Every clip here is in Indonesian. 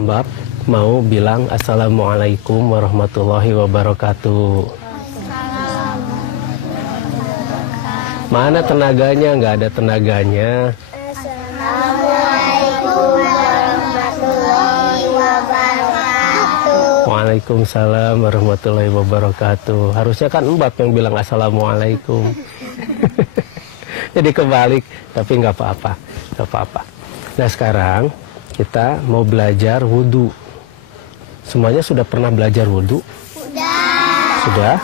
Mbak mau bilang Assalamualaikum warahmatullahi wabarakatuh. Mana tenaganya? Nggak ada tenaganya. Assalamualaikum warahmatullahi wabarakatuh. Waalaikumsalam warahmatullahi wabarakatuh. Harusnya kan Mbak yang bilang Assalamualaikum. Jadi kebalik, tapi nggak apa-apa, nggak apa-apa. Nah sekarang kita mau belajar wudhu. Semuanya sudah pernah belajar wudhu? Sudah?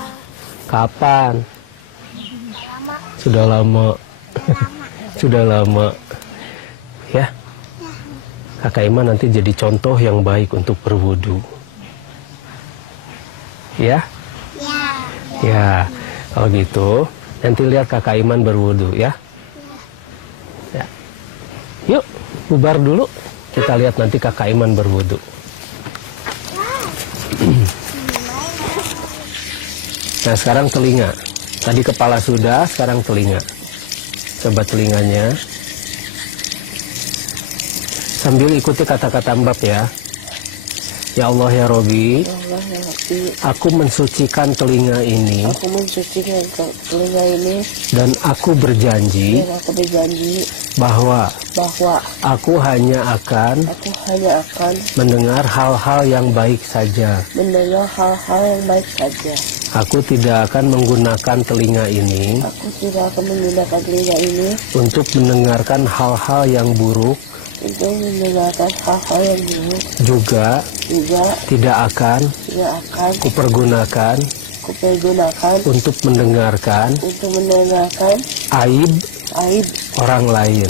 Kapan? Sudah lama. Sudah lama. Ya. Kakak Iman nanti jadi contoh yang baik untuk berwudhu. Ya? Ya. Kalau gitu, nanti lihat Kakak Iman berwudhu ya. Ya. Yuk, bubar dulu. Kita lihat nanti Kakak Iman berwudhu. Nah sekarang telinga. Tadi kepala sudah, sekarang telinga. Coba telinganya. Sambil ikuti kata-kata Mbak ya. Ya Allah ya Robi, aku mensucikan telinga ini. Aku mensucikan telinga ini. Dan aku berjanji. Bahwa aku hanya akan mendengar hal-hal yang baik saja. Aku tidak akan menggunakan telinga ini untuk mendengarkan hal-hal yang buruk. Juga tidak akan kupergunakan untuk mendengarkan aib orang lain.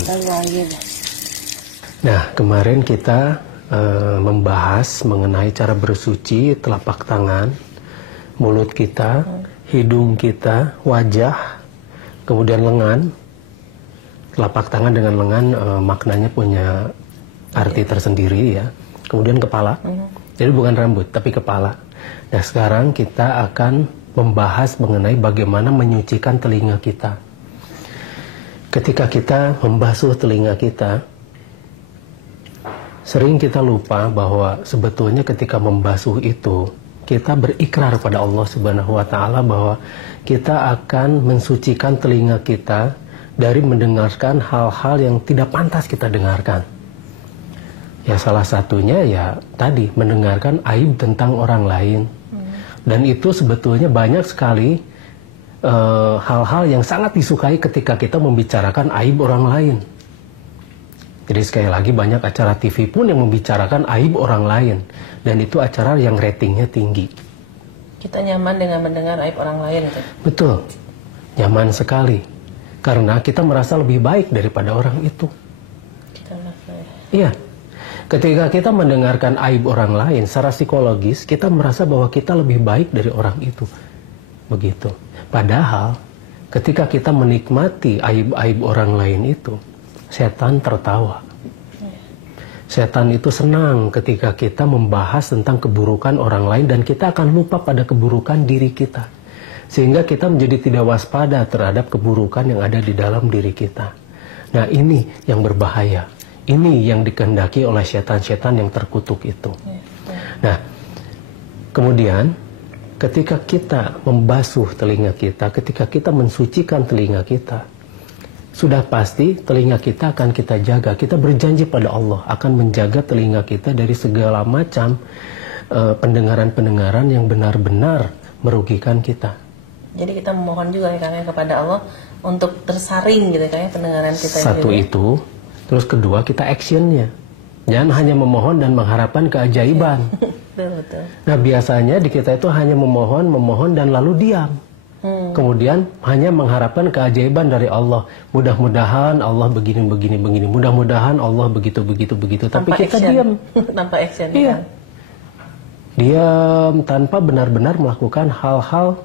Nah, kemarin kita membahas mengenai cara bersuci telapak tangan, mulut kita, hidung kita, wajah, kemudian lengan. Telapak tangan dengan lengan maknanya punya arti tersendiri ya. Kemudian kepala, jadi bukan rambut tapi kepala. Nah sekarang kita akan membahas mengenai bagaimana menyucikan telinga kita. Ketika kita membasuh telinga kita, sering kita lupa bahwa sebetulnya ketika membasuh itu kita berikrar pada Allah Subhanahu wa Ta'ala bahwa kita akan mensucikan telinga kita dari mendengarkan hal-hal yang tidak pantas kita dengarkan. Ya salah satunya ya tadi mendengarkan aib tentang orang lain. Dan itu sebetulnya banyak sekali hal-hal yang sangat disukai ketika kita membicarakan aib orang lain. Jadi sekali lagi banyak acara TV pun yang membicarakan aib orang lain. Dan itu acara yang ratingnya tinggi. Kita nyaman dengan mendengar aib orang lain gitu? Betul, nyaman sekali. Karena kita merasa lebih baik daripada orang itu. Iya. Ketika kita mendengarkan aib orang lain, secara psikologis, kita merasa bahwa kita lebih baik dari orang itu. Begitu. Padahal, ketika kita menikmati aib-aib orang lain itu, setan tertawa. Setan itu senang ketika kita membahas tentang keburukan orang lain dan kita akan lupa pada keburukan diri kita. Sehingga kita menjadi tidak waspada terhadap keburukan yang ada di dalam diri kita. Nah ini yang berbahaya. Ini yang dikehendaki oleh setan-setan yang terkutuk itu. Nah kemudian ketika kita membasuh telinga kita, ketika kita mensucikan telinga kita, sudah pasti telinga kita akan kita jaga. Kita berjanji pada Allah akan menjaga telinga kita dari segala macam pendengaran-pendengaran yang benar-benar merugikan kita. Jadi kita memohon juga ya kepada Allah untuk tersaring gitu kayak pendengaran kita. Satu juga. Itu, terus kedua kita actionnya. Jangan hanya memohon dan mengharapkan keajaiban. Betul. Nah biasanya di kita itu hanya memohon dan lalu diam. Kemudian hanya mengharapkan keajaiban dari Allah. Mudah-mudahan Allah begini. Mudah-mudahan Allah begitu. Tapi kita diam. Tanpa action. Iya. Diam tanpa benar-benar melakukan hal-hal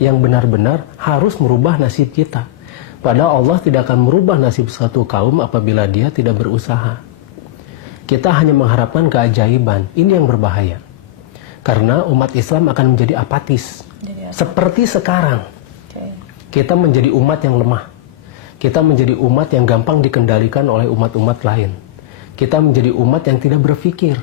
yang benar-benar harus merubah nasib kita. Padahal Allah tidak akan merubah nasib suatu kaum apabila dia tidak berusaha. Kita hanya mengharapkan keajaiban. Ini yang berbahaya. Karena umat Islam akan menjadi apatis. Seperti sekarang. Kita menjadi umat yang lemah. Kita menjadi umat yang gampang dikendalikan oleh umat-umat lain. Kita menjadi umat yang tidak berpikir.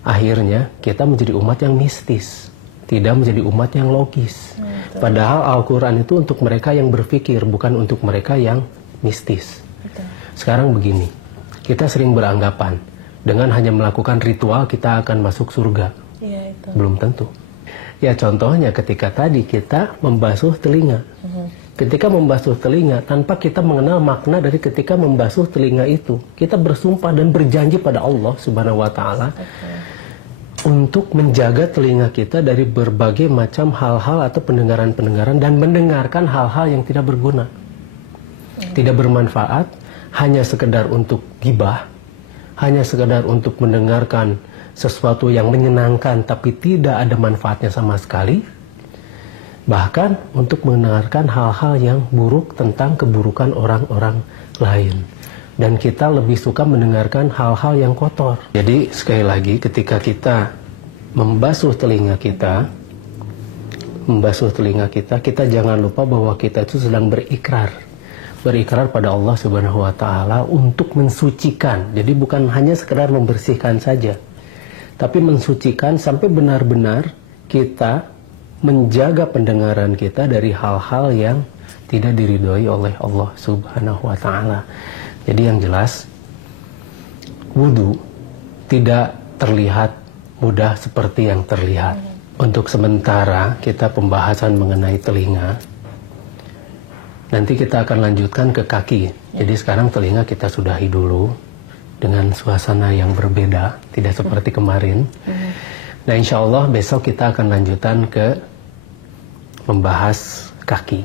akhirnya kita menjadi umat yang mistis, tidak menjadi umat yang logis. Padahal Al-Quran itu untuk mereka yang berpikir, bukan untuk mereka yang mistis. Sekarang begini, kita sering beranggapan dengan hanya melakukan ritual kita akan masuk surga. Belum tentu. Ya contohnya ketika tadi kita membasuh telinga. Ketika membasuh telinga, tanpa kita mengenal makna dari ketika membasuh telinga itu, kita bersumpah dan berjanji pada Allah Subhanahu wa Ta'ala untuk menjaga telinga kita dari berbagai macam hal-hal atau pendengaran-pendengaran dan mendengarkan hal-hal yang tidak berguna, tidak bermanfaat, hanya sekedar untuk gibah, hanya sekedar untuk mendengarkan sesuatu yang menyenangkan tapi tidak ada manfaatnya sama sekali, bahkan untuk mendengarkan hal-hal yang buruk tentang keburukan orang-orang lain. Dan kita lebih suka mendengarkan hal-hal yang kotor. Jadi sekali lagi ketika kita membasuh telinga kita, kita jangan lupa bahwa kita itu sedang berikrar pada Allah Subhanahu wa Ta'ala untuk mensucikan. Jadi bukan hanya sekedar membersihkan saja, tapi mensucikan sampai benar-benar kita menjaga pendengaran kita dari hal-hal yang tidak diridhoi oleh Allah Subhanahu wa Ta'ala. Jadi yang jelas, wudu tidak terlihat mudah seperti yang terlihat. Untuk sementara kita pembahasan mengenai telinga, nanti kita akan lanjutkan ke kaki. Jadi sekarang telinga kita sudahi dulu dengan suasana yang berbeda, tidak seperti kemarin. Nah insya Allah besok kita akan lanjutkan ke membahas kaki.